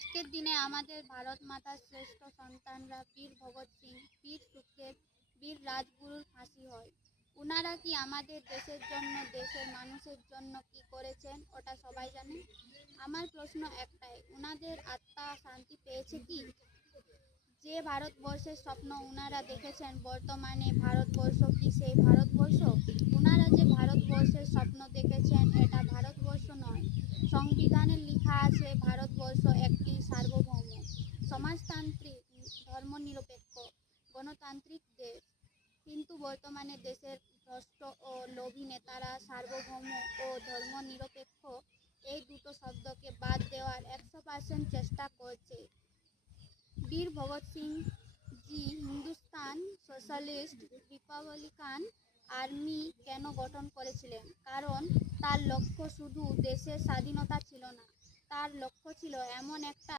আজকের দিনে আমাদের ভারত মাতার শ্রেষ্ঠ সন্তানরা বীর ভগৎ সিং, বীর সুখদেব, বীর রাজগুরুর ফাঁসি হয়। উনারা কি আমাদের দেশের জন্য, দেশের মানুষের জন্য কি করেছেন ওটা সবাই জানে। আমার প্রশ্ন একটাই, উনাদের আত্মা শান্তি পেয়েছে কি? যে ভারতবর্ষের স্বপ্ন উনারা দেখেছেন, বর্তমানে ভারতবর্ষ কি সেই ভারতবর্ষ? উনারা যে ভারতবর্ষের স্বপ্ন দেখেছেন এটা ভারতবর্ষ নয়। সংবিধানে লেখা আছে ভারতবর্ষ একটি সার্বভৌম, সমাজতান্ত্রিক, ধর্মনিরপেক্ষ, গণতান্ত্রিক দেশ। কিন্তু বর্তমানে দেশের ভ্রষ্ট ও লোভী নেতারা সার্বভৌম ও ধর্মনিরপেক্ষ এই দুটো শব্দকে বাদ দেওয়ার 100% চেষ্টা করছে। বীর ভগৎ সিং জি হিন্দুস্তান সোশ্যালিস্ট রিপাবলিকান আর্মি কেন গঠন করেছিলেন? কারণ তার লক্ষ্য শুধু দেশের স্বাধীনতা ছিল না, তার লক্ষ্য ছিল এমন একটা